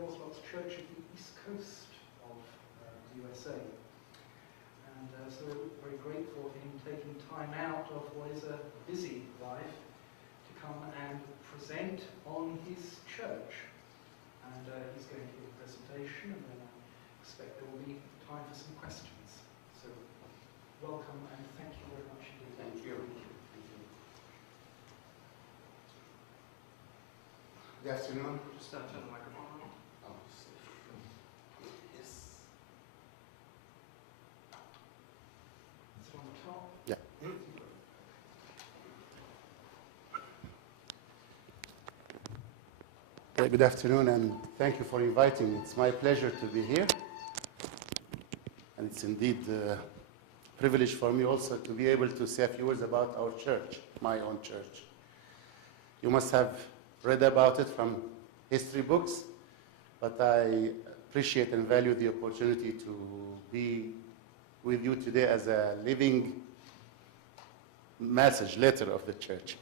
Orthodox Church of the East Coast of the USA. And so we're very grateful for him taking time out of what is a busy life to come and present on his church. And he's going to give a presentation, and then I expect there will be time for some questions. So welcome and thank you very much indeed. Thank you. Good afternoon. Just turn the microphone on. Oh, yes. Is it on the top? Yeah. Good afternoon, and thank you for inviting me. It's my pleasure to be here. And it's indeed a privilege for me also to be able to say a few words about our church, my own church. You must have read about it from history books, but I appreciate and value the opportunity to be with you today as a living message, letter of the church.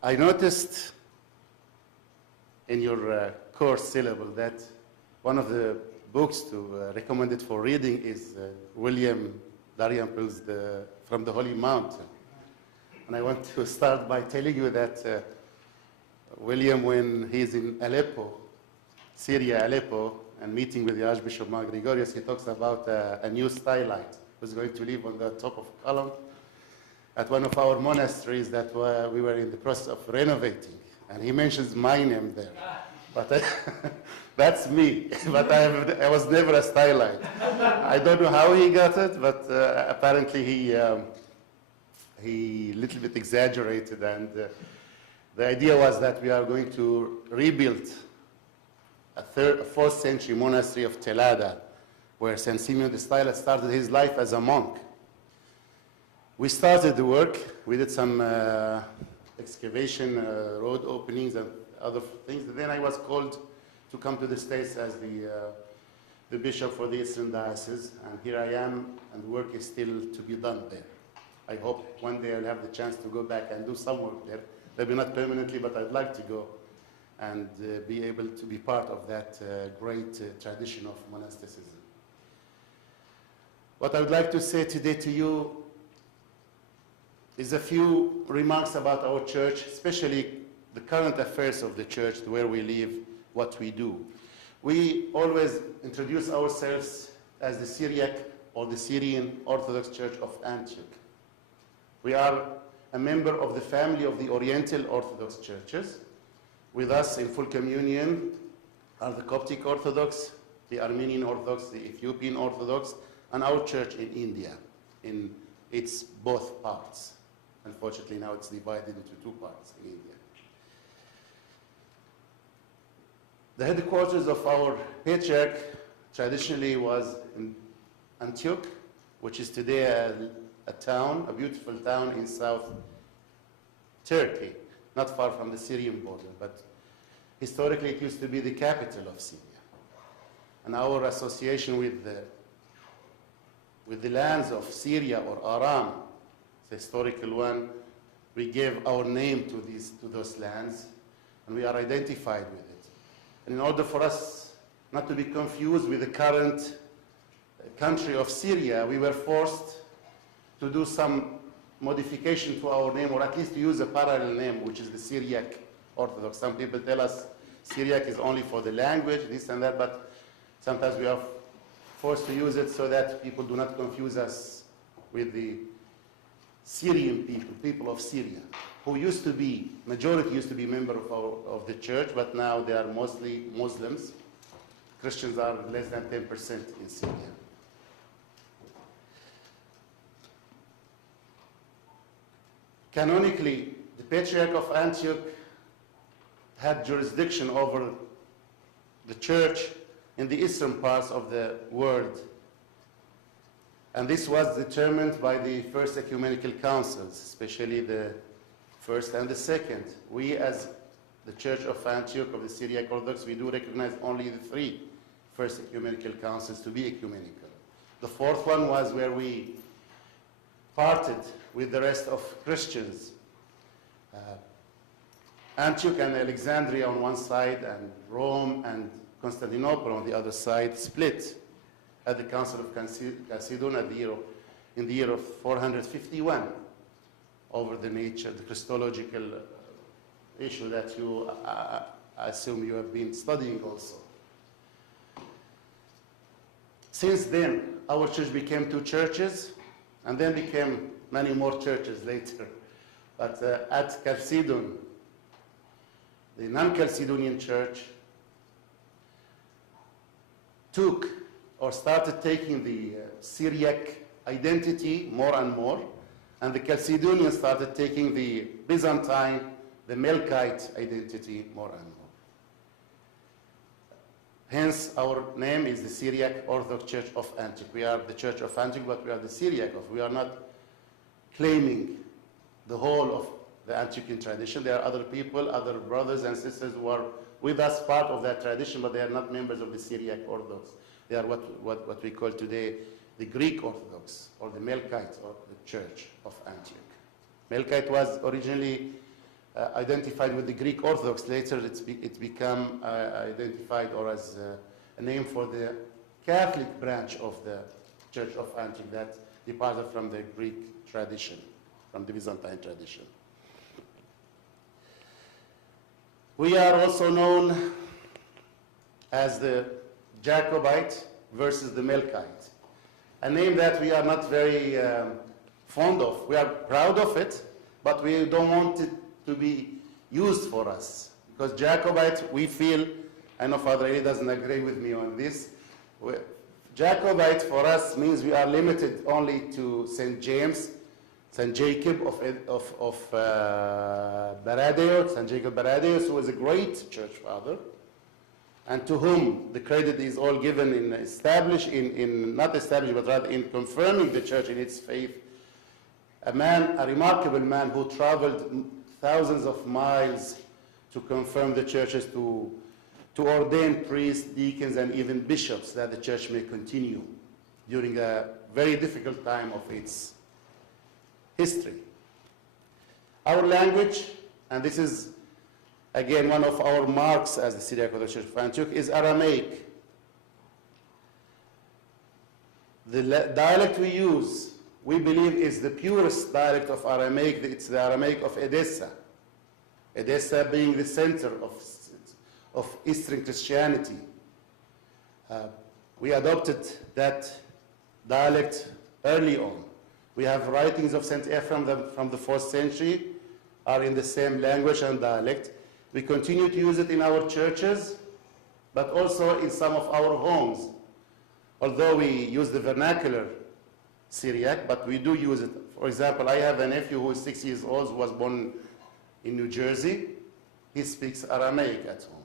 I noticed in your course syllable that one of the books to recommended for reading is William Dalrymple's From the Holy Mountain. And I want to start by telling you that William, when he's in Aleppo, Syria, Aleppo, and meeting with the Archbishop Mark Gregorius, he talks about a new stylite who's going to live on the top of a column at one of our monasteries that we were in the process of renovating. And he mentions my name there. But that's me. But I was never a stylite. I don't know how he got it, but apparently he a little bit exaggerated. And the idea was that we are going to rebuild a 4th century monastery of Telada, where St. Simeon the Stylite started his life as a monk. We started the work. We did some excavation, road openings, and other things. And then I was called to come to the States as the bishop for the Eastern Diocese. And here I am, and the work is still to be done there. I hope one day I'll have the chance to go back and do some work there. Maybe not permanently, but I'd like to go and be able to be part of that great tradition of monasticism. What I would like to say today to you is a few remarks about our church, especially the current affairs of the church, where we live, what we do. We always introduce ourselves as the Syriac or the Syrian Orthodox Church of Antioch. We are a member of the family of the Oriental Orthodox churches. With us in full communion are the Coptic Orthodox, the Armenian Orthodox, the Ethiopian Orthodox, and our church in India, in its both parts. Unfortunately, now it's divided into 2 parts in India. The headquarters of our patriarch traditionally was in Antioch, which is today a town, a beautiful town in South Turkey, not far from the Syrian border, but historically it used to be the capital of Syria. And our association with the lands of Syria or Aram, the historical one, we gave our name to those lands, and we are identified with it. And in order for us not to be confused with the current country of Syria, we were forced to do some modification to our name, or at least to use a parallel name, which is the Syriac Orthodox. Some people tell us Syriac is only for the language, this and that, but sometimes we are forced to use it so that people do not confuse us with the Syrian people of Syria, who used to be, majority used to be member of the church, but now they are mostly Muslims. Christians are less than 10% in Syria. Canonically, the Patriarch of Antioch had jurisdiction over the church in the eastern parts of the world. And this was determined by the first ecumenical councils, especially the first and the second. We, as the Church of Antioch of the Syriac Orthodox, we do recognize only the 3 first ecumenical councils to be ecumenical. The 4th one was where we parted with the rest of Christians Antioch and Alexandria on one side, and Rome and Constantinople on the other side split at the Council of Chalcedon in the year of 451 over the nature, the Christological issue that you, I assume you have been studying also. Since then, our church became 2 churches, and then became many more churches later. But at Chalcedon, the non-Chalcedonian church took or started taking the Syriac identity more and more, and the Chalcedonians started taking the Byzantine, the Melkite identity more and more. Hence, our name is the Syriac Orthodox Church of Antioch. We are the Church of Antioch, but we are the Syriac of. We are not claiming the whole of the Antiochian tradition. There are other people, other brothers and sisters who are with us, part of that tradition, but they are not members of the Syriac Orthodox. They are what we call today the Greek Orthodox, or the Melkite, or the Church of Antioch. Melkite was originally identified with the Greek Orthodox. Later it's become identified or as a name for the Catholic branch of the Church of Antioch that departed from the Greek tradition, from the Byzantine tradition. We are also known as the Jacobite versus the Melkite, a name that we are not very fond of. We are proud of it, but we don't want it to be used for us. Because Jacobite, we feel, I know Father Eli doesn't agree with me on this, Jacobite for us means we are limited only to St. James, St. Jacob of Baradeus, St. Jacob Baradeus, who was a great church father, and to whom the credit is all given in not establishing, but rather in confirming the church in its faith. A remarkable man who traveled thousands of miles to confirm the churches, to ordain priests, deacons, and even bishops, that the church may continue during a very difficult time of its history. Our language, and this is again one of our marks as the Syriac Orthodox Church of Antioch, is Aramaic. The dialect we use, we believe, is the purest dialect of Aramaic. It's the Aramaic of Edessa. Edessa being the center of Eastern Christianity. We adopted that dialect early on. We have writings of St. Ephraim from the 4th century are in the same language and dialect. We continue to use it in our churches, but also in some of our homes. Although we use the vernacular Syriac, but we do use it. For example, I have a nephew who is 6 years old, who was born in New Jersey. He speaks Aramaic at home.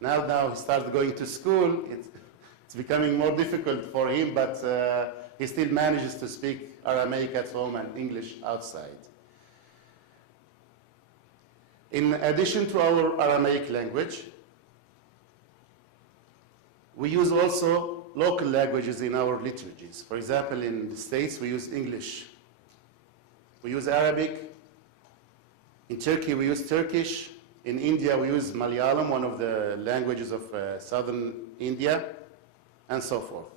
Now he started going to school. It's becoming more difficult for him, but he still manages to speak Aramaic at home and English outside. In addition to our Aramaic language, we use also local languages in our liturgies. For example, in the States, we use English. We use Arabic. In Turkey, we use Turkish. In India, we use Malayalam, one of the languages of southern India, and so forth.